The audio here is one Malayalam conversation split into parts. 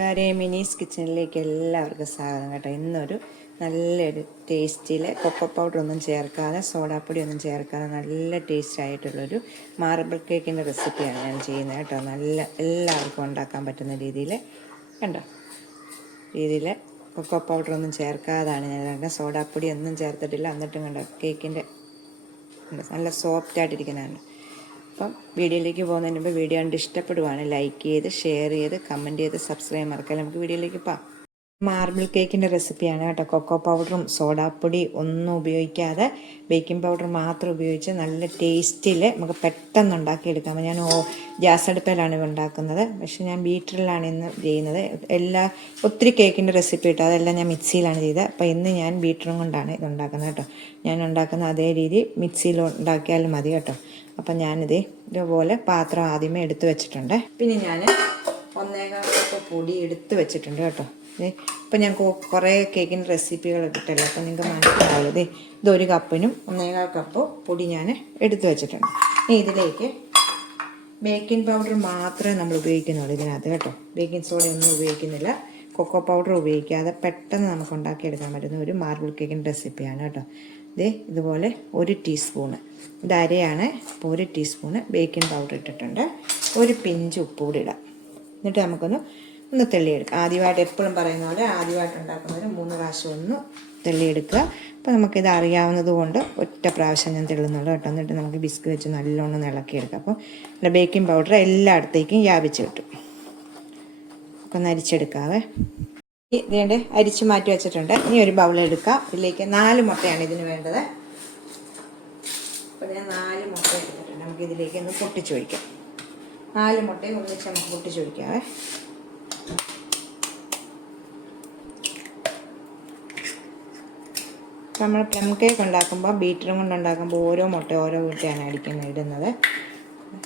മിനീസ് കിച്ചണിലേക്ക് എല്ലാവർക്കും സ്വാഗതം കേട്ടോ. ഇന്നൊരു നല്ലൊരു ടേസ്റ്റിൽ കൊക്കോ പൗഡർ ഒന്നും ചേർക്കാതെ സോഡാപ്പൊടി ഒന്നും ചേർക്കാതെ നല്ല ടേസ്റ്റ് ആയിട്ടുള്ളൊരു മാർബിൾ കേക്കിൻ്റെ റെസിപ്പിയാണ് ഞാൻ ചെയ്യുന്നത് കേട്ടോ. നല്ല എല്ലാവർക്കും ഉണ്ടാക്കാൻ പറ്റുന്ന രീതിയിൽ കണ്ടോ, രീതിയിൽ കൊക്കോ പൗഡർ ഒന്നും ചേർക്കാതാണ് ഞാൻ ഉണ്ടാക്കുന്നത്. സോഡാപ്പൊടി ഒന്നും ചേർത്തിട്ടില്ല. എന്നിട്ടും കണ്ടോ കേക്കിൻ്റെ നല്ല സോഫ്റ്റ് ആയിട്ടിരിക്കുന്നതാണ്. അപ്പം വീഡിയോയിലേക്ക് പോകുന്നതിന് മുമ്പ് വീഡിയോ കണ്ട് ഇഷ്ടപ്പെടുവാണ് ലൈക്ക് ചെയ്ത് ഷെയർ ചെയ്ത് കമൻറ്റ് ചെയ്ത് സബ്സ്ക്രൈബ് മറക്കാം. നമുക്ക് വീഡിയോയിലേക്ക് പോകാം. മാർബിൾ കേക്കിൻ്റെ റെസിപ്പിയാണ് കേട്ടോ. കൊക്കോ പൗഡറും സോഡാപ്പൊടി ഒന്നും ഉപയോഗിക്കാതെ ബേക്കിംഗ് പൗഡർ മാത്രം ഉപയോഗിച്ച് നല്ല ടേസ്റ്റിൽ നമുക്ക് പെട്ടെന്ന് ഉണ്ടാക്കിയെടുക്കാം. ഞാൻ ഗ്യാസ് അടുപ്പിലാണ് ഉണ്ടാക്കുന്നത്, പക്ഷേ ഞാൻ ബീറ്ററിലാണ് ഇന്ന് ചെയ്യുന്നത്. ഒത്തിരി കേക്കിൻ്റെ റെസിപ്പി ഇട്ടു അതെല്ലാം ഞാൻ മിക്സിയിലാണ് ചെയ്തത്. അപ്പോൾ ഇന്ന് ഞാൻ ബീറ്ററും കൊണ്ടാണ് ഇത് ഉണ്ടാക്കുന്നത് കേട്ടോ. ഞാൻ ഉണ്ടാക്കുന്ന അതേ രീതി മിക്സിയിൽ ഉണ്ടാക്കിയാലും മതി കേട്ടോ. അപ്പം ഞാനിത് ഇതുപോലെ പാത്രം ആദ്യമേ എടുത്തു വെച്ചിട്ടുണ്ട്. പിന്നെ ഞാൻ 1.25 കപ്പ് പൊടി എടുത്ത് വെച്ചിട്ടുണ്ട് കേട്ടോ. ഇപ്പം ഞാൻ കുറേ കേക്കിൻ്റെ റെസിപ്പികൾ ഇട്ടിട്ടല്ലോ, അപ്പം നിങ്ങൾക്ക് മനസ്സിലാവുള്ളത് ഇതൊരു കപ്പിനും 1.25 കപ്പ് പൊടി ഞാൻ എടുത്തു വെച്ചിട്ടുണ്ട്. ഇനി ഇതിലേക്ക് ബേക്കിംഗ് പൗഡർ മാത്രമേ നമ്മൾ ഉപയോഗിക്കുന്നുള്ളൂ ഇതിനകത്ത് കേട്ടോ. ബേക്കിംഗ് സോഡ ഒന്നും ഉപയോഗിക്കുന്നില്ല. കൊക്കോ പൗഡർ ഉപയോഗിക്കാതെ പെട്ടെന്ന് നമുക്ക് ഉണ്ടാക്കിയെടുക്കാൻ പറ്റുന്ന ഒരു മാർബിൾ കേക്കിൻ്റെ റെസിപ്പിയാണ് കേട്ടോ. ഇതുപോലെ 1 ടീസ്പൂണ്, ഇത് അരയാണ്. അപ്പോൾ 1 ടീസ്പൂണ് ബേക്കിംഗ് പൗഡർ ഇട്ടിട്ടുണ്ട്. ഒരു പിഞ്ച് ഉപ്പ് കൂടി ഇടാം. എന്നിട്ട് ഒന്ന് തെള്ളിയെടുക്കുക. ആദ്യമായിട്ട് എപ്പോഴും പറയുന്ന പോലെ ആദ്യമായിട്ട് ഉണ്ടാക്കുന്നതിന് 3 പ്രാവശ്യം ഒന്ന് തെള്ളിയെടുക്കുക. അപ്പോൾ നമുക്കിത് അറിയാവുന്നത് കൊണ്ട് ഒറ്റ പ്രാവശ്യം ഞാൻ തെള്ളുന്നുള്ളൂ കേട്ടോ. എന്നിട്ട് നമുക്ക് ബിസ്ക് വെച്ച് നല്ലോണം ഇളക്കിയെടുക്കാം. അപ്പോൾ ബേക്കിംഗ് പൗഡർ എല്ലായിടത്തേക്കും വ്യാപിച്ച് കിട്ടും. ഒക്കെ ഒന്ന് അരിച്ചെടുക്കാവേ. ഇതിൻ്റെ അരിച്ച് മാറ്റി വെച്ചിട്ടുണ്ട്. ഇനി ഒരു ബൗൾ എടുക്കാം. ഇതിലേക്ക് 4 മുട്ടയാണ് ഇതിന് വേണ്ടത്. അപ്പോൾ ഞാൻ 4 മുട്ട എടുത്തിട്ടുണ്ട്. നമുക്ക് ഇതിലേക്ക് ഒന്ന് പൊട്ടിച്ച് ഒഴിക്കാം. 4 മുട്ടയും ഒന്നിച്ച് നമുക്ക് പൊട്ടിച്ച് ഒഴിക്കാവേ. നമ്മൾ പ്ലം കേക്ക് ഉണ്ടാക്കുമ്പോൾ ബീറ്ററും കൊണ്ട് ഉണ്ടാക്കുമ്പോൾ ഓരോ മുട്ടയാണ് ഇടുന്നത്.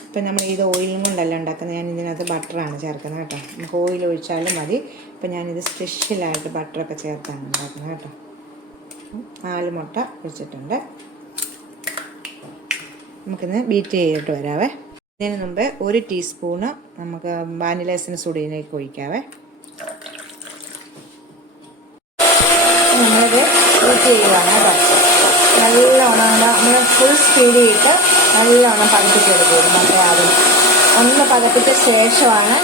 ഇപ്പം നമ്മൾ ഇത് ഓയിലും കൊണ്ടല്ല ഉണ്ടാക്കുന്നത്. ഞാൻ ഇതിനകത്ത് ബട്ടറാണ് ചേർക്കുന്നത് കേട്ടോ. നമുക്ക് ഓയിൽ ഒഴിച്ചാലും മതി. അപ്പം ഞാനിത് സ്പെഷ്യലായിട്ട് ബട്ടറൊക്കെ ചേർത്താണ് ഉണ്ടാക്കുന്നത് കേട്ടോ. 4 മുട്ട ഒഴിച്ചിട്ടുണ്ട്. നമുക്കിന്ന് ബീറ്റ് ചെയ്തിട്ട് വരാവേ. ഇതിന് മുമ്പ് 1 ടീസ്പൂണ് നമുക്ക് വാനില എസൻസ് കൂടി ഇതിലേക്ക് ഒഴിക്കാവേ. നമ്മളിത് ബീറ്റ് ചെയ്യുവാണ് കേട്ടോ. നല്ലോണം നമ്മൾ ഫുൾ സ്പീഡിൽ ഇട്ട് നല്ലോണം പതപ്പിച്ചെടുക്കും. മുട്ട ആദ്യം ഒന്ന് പതപ്പിച്ച ശേഷമാണ്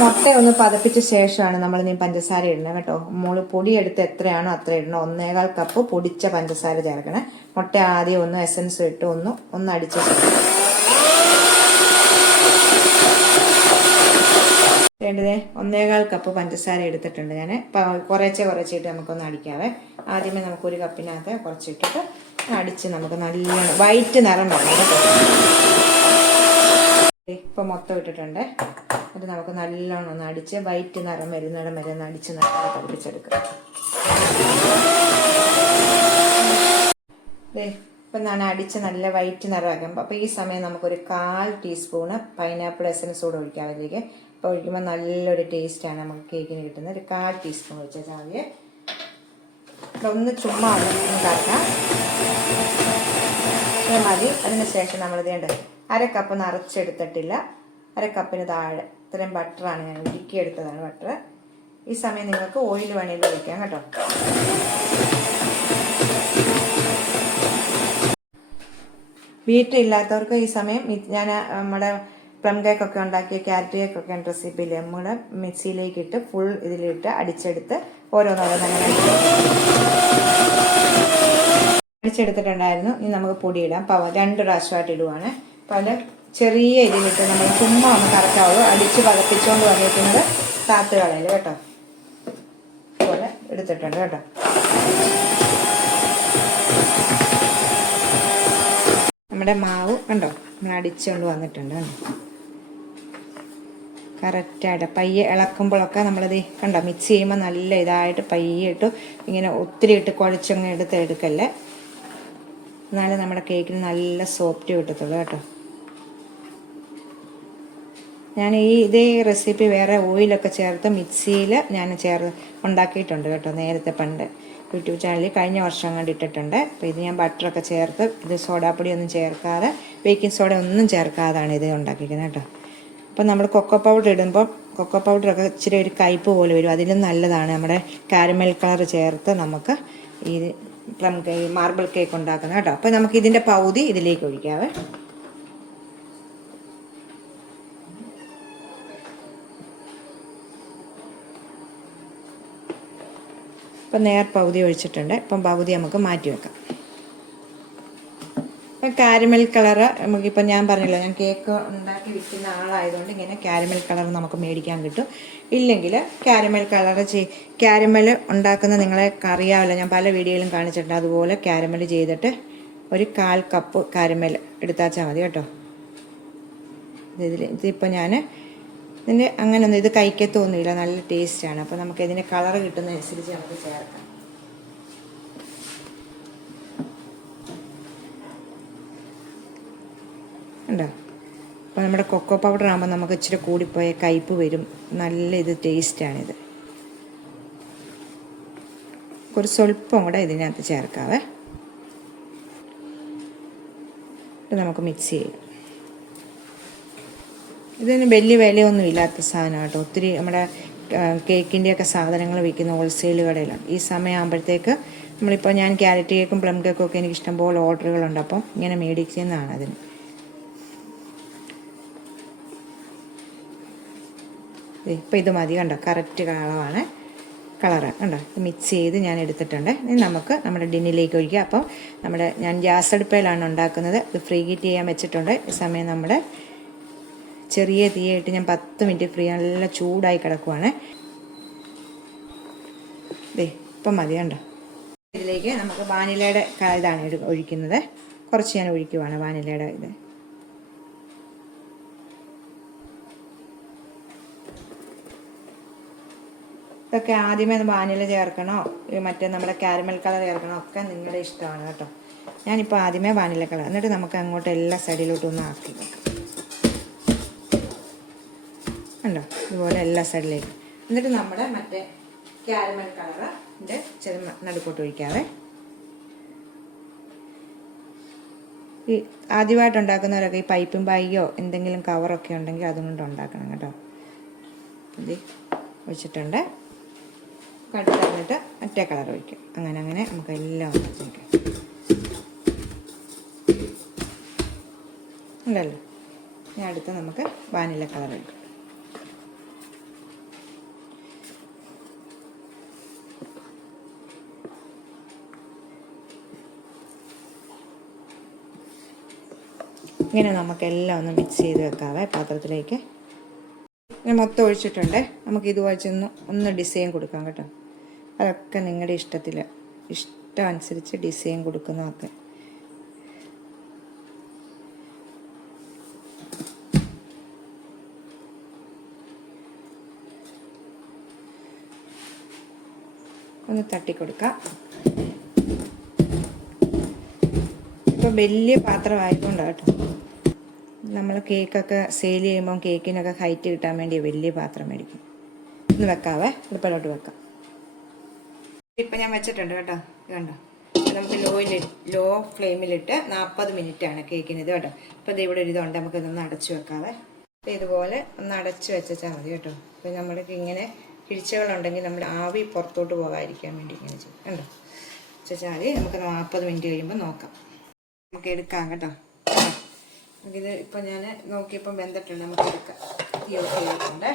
മുട്ട പതപ്പിച്ച ശേഷമാണ് നമ്മളിനി പഞ്ചസാര ഇടണം കേട്ടോ. നമ്മൾ പൊടി എടുത്ത് എത്രയാണോ അത്ര ഇടണം. 1.25 കപ്പ് പൊടിച്ച പഞ്ചസാര ചേർക്കണം. മുട്ട ആദ്യം ഒന്ന് എസൻസ് ഇട്ട് ഒന്ന് അടിച്ച് വേണ്ടത് 1.25 കപ്പ് പഞ്ചസാര എടുത്തിട്ടുണ്ട് ഞാൻ. കുറച്ചിട്ട് നമുക്കൊന്ന് അടിക്കാവേ. ആദ്യമേ നമുക്ക് 1 കപ്പിനകത്ത് കുറച്ചിട്ടിട്ട് അടിച്ച് നമുക്ക് നല്ലോണം വൈറ്റ് നിറം വേണം കേട്ടോ. ഇപ്പം മൊത്തം ഇട്ടിട്ടുണ്ട്. അത് നമുക്ക് നല്ലോണം ഒന്ന് അടിച്ച് വൈറ്റ് നിറം വരുന്നിടം വരെ ഒന്ന് അടിച്ച് നല്ലോണം പഠിപ്പിച്ചെടുക്കുക. ഇപ്പം ഞാൻ അടിച്ച് നല്ല വൈറ്റ് നിറമാക്കുമ്പോൾ അപ്പോൾ ഈ സമയം നമുക്കൊരു 1/4 ടീസ്പൂണ് പൈനാപ്പിൾ എസൻസ് കൂടെ ഒഴിക്കാം അതിലേക്ക്. അപ്പോൾ ഒഴിക്കുമ്പോൾ നല്ലൊരു ടേസ്റ്റാണ് നമുക്ക് കേക്കിന് കിട്ടുന്നത്. ഒരു 1/4 ടീസ്പൂൺ ഒഴിച്ചാൽ ചാവിയെ ഒന്ന് ചുമ്മാ ഒന്ന് കറക്കാം മതി. അതിനുശേഷം നമ്മൾ ഇതേണ്ട 1/2 കപ്പ് നിറച്ചെടുത്തിട്ടില്ല. 1/2 കപ്പിന് താഴെ ഇത്രയും ബട്ടറാണ് ഞാൻ ഉരുക്കിയെടുത്തതാണ് ബട്ടർ. ഈ സമയം നിങ്ങൾക്ക് ഓയിൽ വേണമെങ്കിൽ ഒഴിക്കാം കേട്ടോ. ബീറ്റർ ഇല്ലാത്തവർക്ക് ഈ സമയം ഞാൻ നമ്മുടെ പ്ലം കേക്കൊക്കെ ഉണ്ടാക്കിയ ക്യാരറ്റ് കേക്കൊക്കെ റെസിപ്പിയിൽ നമ്മൾ മിക്സിയിലേക്ക് ഇട്ട് ഫുൾ ഇതിലിട്ട് അടിച്ചെടുത്ത് ഓരോന്നോരോന്നങ്ങനെ അടിച്ചെടുത്തിട്ടുണ്ടായിരുന്നു. ഇനി നമുക്ക് പൊടിയിടാം. 2 പ്രാവശ്യമായിട്ട് ഇടുവാണ്. അപ്പോൾ ചെറിയ ഇതിലിട്ട് നമ്മൾ ചുമ്മാ ഒന്ന് കറക്കാവുള്ളൂ. അടിച്ച് പതപ്പിച്ചുകൊണ്ട് വന്നിരിക്കുന്നത് താത്തുകളയിൽ കേട്ടോ. അതുപോലെ എടുത്തിട്ടുണ്ട് കേട്ടോ. നമ്മുടെ മാവ് കണ്ടോ നമ്മൾ അടിച്ചുകൊണ്ട് വന്നിട്ടുണ്ട്. കറക്റ്റായിട്ട് പയ്യെ ഇളക്കുമ്പോഴൊക്കെ നമ്മളിത് കണ്ടോ മിക്സ് ചെയ്യുമ്പോൾ നല്ല ഇതായിട്ട് പയ്യെ ഇട്ട് ഇങ്ങനെ ഒത്തിരി ഇട്ട് കുഴച്ചങ്ങ് എടുക്കല്ലേ. എന്നാലും നമ്മുടെ കേക്കിന് നല്ല സോഫ്റ്റ് കിട്ടത്തുള്ളൂ കേട്ടോ. ഞാൻ ഇതേ റെസിപ്പി വേറെ ഓയിലൊക്കെ ചേർത്ത് മിക്സിയിൽ ഞാൻ ഉണ്ടാക്കിയിട്ടുണ്ട് കേട്ടോ. നേരത്തെ പണ്ട് യൂട്യൂബ് ചാനലിൽ കഴിഞ്ഞ വർഷം കണ്ടിട്ടിട്ടുണ്ട്. അപ്പോൾ ഇത് ഞാൻ ബട്ടറൊക്കെ ചേർത്ത് ഇത് സോഡാപ്പൊടി ഒന്നും ചേർക്കാതെ ബേക്കിംഗ് സോഡ ഒന്നും ചേർക്കാതാണ് ഇത് ഉണ്ടാക്കിയിരിക്കുന്നത് കേട്ടോ. അപ്പം നമ്മൾ കൊക്കോ പൗഡർ ഇടുമ്പോൾ കൊക്കോ പൗഡറൊക്കെ ഇച്ചിരി ഒരു കയ്പ്പ് പോലെ വരും. അതിലും നല്ലതാണ് നമ്മുടെ കാരമൽ കളർ ചേർത്ത് നമുക്ക് ഈ മാർബിൾ കേക്ക് ഉണ്ടാക്കുന്നത് കേട്ടോ. അപ്പോൾ നമുക്ക് ഇതിൻ്റെ പകുതി ഇതിലേക്ക് ഒഴിക്കാവേ. ഇപ്പം പകുതി ഒഴിച്ചിട്ടുണ്ട്. ഇപ്പം പകുതി നമുക്ക് മാറ്റി വെക്കാം. ഇപ്പം കാരമൽ കളറ് നമുക്കിപ്പം ഞാൻ പറഞ്ഞല്ലോ, ഞാൻ കേക്ക് ഉണ്ടാക്കി വിൽക്കുന്ന ആളായതുകൊണ്ട് ഇങ്ങനെ കാരമൽ കളർ നമുക്ക് മേടിക്കാൻ കിട്ടും. ഇല്ലെങ്കിൽ കാരമൽ ഉണ്ടാക്കുന്ന നിങ്ങളെ അറിയാമല്ലോ, ഞാൻ പല വീഡിയോയിലും കാണിച്ചിട്ടുണ്ട്. അതുപോലെ കാരമൽ ചെയ്തിട്ട് ഒരു 1/4 കപ്പ് കാരമൽ എടുത്താച്ചാൽ മതി കേട്ടോ. ഇതിപ്പോൾ ഞാൻ ഇതിൻ്റെ അങ്ങനെയൊന്നും ഇത് കഴിക്കത്തൊന്നുമില്ല, നല്ല ടേസ്റ്റാണ്. അപ്പോൾ നമുക്ക് ഇതിന് കളർ കിട്ടുന്നതനുസരിച്ച് നമുക്ക് ചേർക്കാം. ഉണ്ടോ? അപ്പോൾ നമ്മുടെ കൊക്കോ പൗഡർ ആകുമ്പോൾ നമുക്ക് ഇച്ചിരി കൂടിപ്പോയ കയ്പ്പ് വരും. നല്ല ഇത് ടേസ്റ്റാണിത്. ഒരു സ്വല്പം കൂടെ ഇതിനകത്ത് ചേർക്കാവേ. ഇത് നമുക്ക് മിക്സ് ചെയ്യാം. ഇതിന് വലിയ വിലയൊന്നും ഇല്ലാത്ത സാധനം കേട്ടോ. ഒത്തിരി നമ്മുടെ കേക്കിൻ്റെയൊക്കെ സാധനങ്ങൾ വിൽക്കുന്ന ഹോൾസെയിൽ കടയിലാണ്. ഈ സമയമാകുമ്പോഴത്തേക്ക് നമ്മളിപ്പോൾ ഞാൻ ക്യാരറ്റ് കേക്കും പ്ലം കേക്കും ഒക്കെ എനിക്ക് ഇഷ്ടംപോലെ ഓർഡറുകളുണ്ട്. അപ്പം ഇങ്ങനെ മേടിക്കുന്നതാണ് അതിന്. ഇപ്പോൾ ഇത് മതി കണ്ടോ, കറക്റ്റ് കളറാണ്. കണ്ടോ, മിക്സ് ചെയ്ത് ഞാൻ എടുത്തിട്ടുണ്ട്. ഇനി നമുക്ക് നമ്മുടെ ഡിന്നിലേക്ക് ഒഴിക്കുക. അപ്പം ഞാൻ ഗ്യാസ് അടുപ്പയിലാണ് ഉണ്ടാക്കുന്നത്. ഇത് ഫ്രീ ഹീറ്റ് ചെയ്യാൻ വെച്ചിട്ടുണ്ട്. ഈ സമയം നമ്മുടെ ചെറിയ തീയായിട്ട് ഞാൻ 10 മിനിറ്റ് നല്ല ചൂടായി കിടക്കുവാണ്. ഇപ്പം മതി കണ്ടോ. ഇതിലേക്ക് നമുക്ക് വാനിലയുടെ ഇതാണ് ഒഴിക്കുന്നത്. കുറച്ച് ഞാൻ ഒഴിക്കുവാണ് വാനിലയുടെ ഇത്. ഇതൊക്കെ ആദ്യമേ വാനില ചേർക്കണോ മറ്റേ നമ്മുടെ കാരമൽ കളർ ചേർക്കണോ ഒക്കെ നിങ്ങളുടെ ഇഷ്ടമാണ് കേട്ടോ. ഞാനിപ്പോൾ ആദ്യമേ വാനില കളർ, എന്നിട്ട് നമുക്ക് അങ്ങോട്ട് എല്ലാ സൈഡിലോട്ടും ഒന്ന് ആക്കി വെക്കാം. ഉണ്ടോ, ഇതുപോലെ എല്ലാ സൈഡിലേക്കും. എന്നിട്ട് നമ്മുടെ മറ്റേ കാരമൽ കളറിൻ്റെ ചെറിയ നടുക്കോട്ട് ഒഴിക്കാവേ. ഈ ആദ്യമായിട്ട് ഉണ്ടാക്കുന്നവരൊക്കെ ഈ പൈപ്പും ബാഗോ എന്തെങ്കിലും കവറൊക്കെ ഉണ്ടെങ്കിൽ അതുകൊണ്ട് ഉണ്ടാക്കണം കേട്ടോ. ഇത് ഒഴിച്ചിട്ടുണ്ട്. കടുത്ത് തന്നിട്ട് മറ്റേ കളർ ഒഴിക്കും. അങ്ങനെ നമുക്ക് എല്ലാം ഒഴിക്കാം. ഉണ്ടല്ലോ. ഇനി അടുത്ത് നമുക്ക് വാനില കളർ ഒഴിക്കാം. ഇങ്ങനെ നമുക്കെല്ലാം ഒന്ന് മിക്സ് ചെയ്ത് വെക്കാവേ പാത്രത്തിലേക്ക്. ഞാൻ മൊത്തം ഒഴിച്ചിട്ടുണ്ട്. നമുക്ക് ഇത് ഒന്ന് ഡിസൈൻ കൊടുക്കാം കേട്ടോ. അതൊക്കെ നിങ്ങളുടെ ഇഷ്ടം അനുസരിച്ച് ഡിസൈൻ കൊടുക്കുന്നതൊക്കെ. ഒന്ന് തട്ടിക്കൊടുക്കാം. ഇപ്പോൾ വലിയ പാത്രമായതുകൊണ്ടാണ് കേട്ടോ. നമ്മൾ കേക്കൊക്കെ സെയിൽ ചെയ്യുമ്പം കേക്കിനൊക്കെ ഹൈറ്റ് കിട്ടാൻ വേണ്ടി വലിയ പാത്രം മേടിക്കും. ഒന്ന് വെക്കാവേ, അടുപ്പിലോട്ട് വെക്കാം. ഇപ്പം ഞാൻ വെച്ചിട്ടുണ്ട് കേട്ടോ. ഇത് കണ്ടോ, നമുക്ക് ലോ ഫ്ലെയിമിലിട്ട് 40 മിനിറ്റാണ് കേക്കിന് ഇത് കേട്ടോ. അപ്പോൾ ഇത് ഇവിടെ ഒരു ഇതുണ്ട്, നമുക്കിതൊന്ന് അടച്ചു വെക്കാവേ. അപ്പോൾ ഇതുപോലെ ഒന്ന് അടച്ചു വെച്ചാൽ മതി കേട്ടോ. അപ്പോൾ നമ്മൾക്ക് ഇങ്ങനെ കിഴിച്ചുകളുണ്ടെങ്കിൽ നമ്മൾ ആവി പുറത്തോട്ട് പോകാതിരിക്കാൻ വേണ്ടി ഇങ്ങനെ ചെയ്യും കണ്ടോ. വെച്ചാൽ മതി. നമുക്ക് 40 മിനിറ്റ് കഴിയുമ്പോൾ നോക്കാം. നമുക്ക് എടുക്കാം കേട്ടോ. നമുക്കിത് ഇപ്പം ഞാൻ നോക്കിയപ്പം വെന്തിട്ടുണ്ട്. നമുക്ക് എടുക്കാം. യൂസ് ചെയ്തിട്ടുണ്ട്.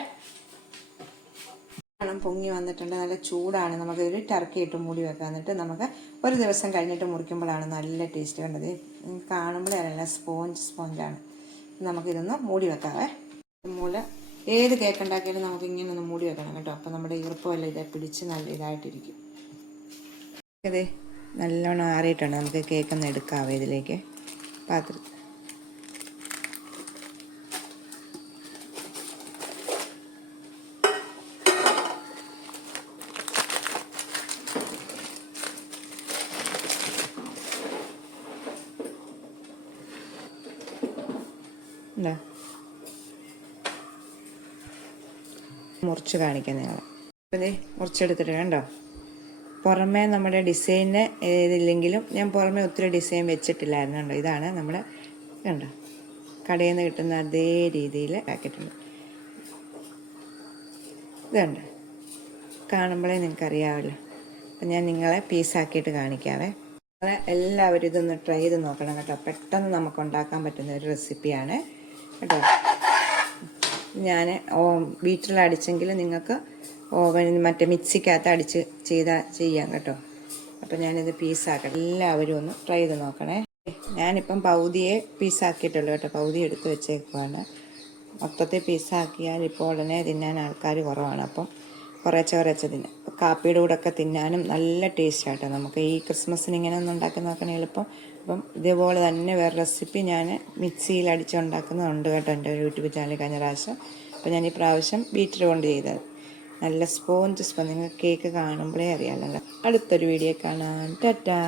പൊങ്ങി വന്നിട്ടുണ്ട്. നല്ല ചൂടാണ്. നമുക്കിതൊരു ടർക്കി ഇട്ട് മൂടി വെക്കാം. എന്നിട്ട് നമുക്ക് ഒരു ദിവസം കഴിഞ്ഞിട്ട് മുറിക്കുമ്പോഴാണ് നല്ല ടേസ്റ്റ്. കണ്ടത് കാണുമ്പോഴേ നല്ല സ്പോഞ്ചാണ്. നമുക്കിതൊന്ന് മൂടി വെക്കാവേ. മൂലം ഏത് കേക്ക് ഉണ്ടാക്കിയാലും നമുക്ക് ഇങ്ങനെ ഒന്ന് മൂടി വെക്കണം കേട്ടോ. അപ്പം നമ്മുടെ ഈർപ്പമല്ല ഇത് പിടിച്ച് നല്ല ഇതായിട്ടിരിക്കും. അതെ, നല്ലോണം ആറിയിട്ടുണ്ട്. നമുക്ക് കേക്കൊന്ന് എടുക്കാവേ ഇതിലേക്ക് പാത്രത്തിൽ. മുറിച്ച് കാണിക്കാം നിങ്ങൾ. അപ്പോൾ മുറിച്ചെടുത്തിട്ട് കണ്ടോ. പുറമേ നമ്മുടെ ഡിസൈന് ഏതില്ലെങ്കിലും ഞാൻ പുറമേ ഒത്തിരി ഡിസൈൻ വെച്ചിട്ടില്ലായിരുന്നു കണ്ടോ. ഇതാണ് നമ്മൾ കണ്ടോ കടയിൽ നിന്ന് കിട്ടുന്ന അതേ രീതിയിൽ ആക്കിയിട്ടുണ്ട്. ഇതുണ്ട്, കാണുമ്പോഴേ നിങ്ങൾക്ക് അറിയാമല്ലോ. അപ്പം ഞാൻ നിങ്ങളെ പീസാക്കിയിട്ട് കാണിക്കാവേ. എല്ലാവരും ഇതൊന്ന് ട്രൈ ചെയ്ത് നോക്കണം കേട്ടോ. പെട്ടെന്ന് നമുക്ക് ഉണ്ടാക്കാൻ പറ്റുന്ന ഒരു റെസിപ്പിയാണ് കേട്ടോ. ഞാൻ ബീറ്ററിൽ അടിച്ചെങ്കിൽ നിങ്ങൾക്ക് ഓവനിൽ മറ്റേ മിക്സിക്കകത്ത് അടിച്ച് ചെയ്യാം കേട്ടോ. അപ്പം ഞാനിത് പീസാക്കട്ടെ. എല്ലാവരും ഒന്ന് ട്രൈ ചെയ്ത് നോക്കണേ. ഞാനിപ്പം പകുതിയെ പീസാക്കിയിട്ടുള്ളൂ കേട്ടോ. പകുതി എടുത്ത് വെച്ചേക്കുവാണ്. മൊത്തത്തിൽ പീസാക്കിയാൽ ഇപ്പോൾ ഉടനെ തിന്നാൻ ആൾക്കാർ കുറവാണ്. അപ്പം കുറച്ച് തിന്നാം. കാപ്പിയുടെ കൂടെ ഒക്കെ തിന്നാനും നല്ല ടേസ്റ്റാട്ടോ. നമുക്ക് ഈ ക്രിസ്മസിന് ഇങ്ങനെ ഒന്ന് ഉണ്ടാക്കി നോക്കണേ എളുപ്പം. അപ്പം ഇതേപോലെ തന്നെ വേറെ റെസിപ്പി ഞാൻ മിക്സിയിൽ അടിച്ചുണ്ടാക്കുന്നുണ്ട് കേട്ടോ എൻ്റെ യൂട്യൂബ് ചാനൽ കഴിഞ്ഞ പ്രാവശ്യം. അപ്പോൾ ഞാൻ ഈ പ്രാവശ്യം ബീറ്റർ കൊണ്ട് ചെയ്തത് നല്ല സ്പോഞ്ച്. നിങ്ങൾക്ക് കേക്ക് കാണുമ്പോഴേ അറിയാമല്ലോ. അടുത്തൊരു വീഡിയോ കാണാം. ടാറ്റാ.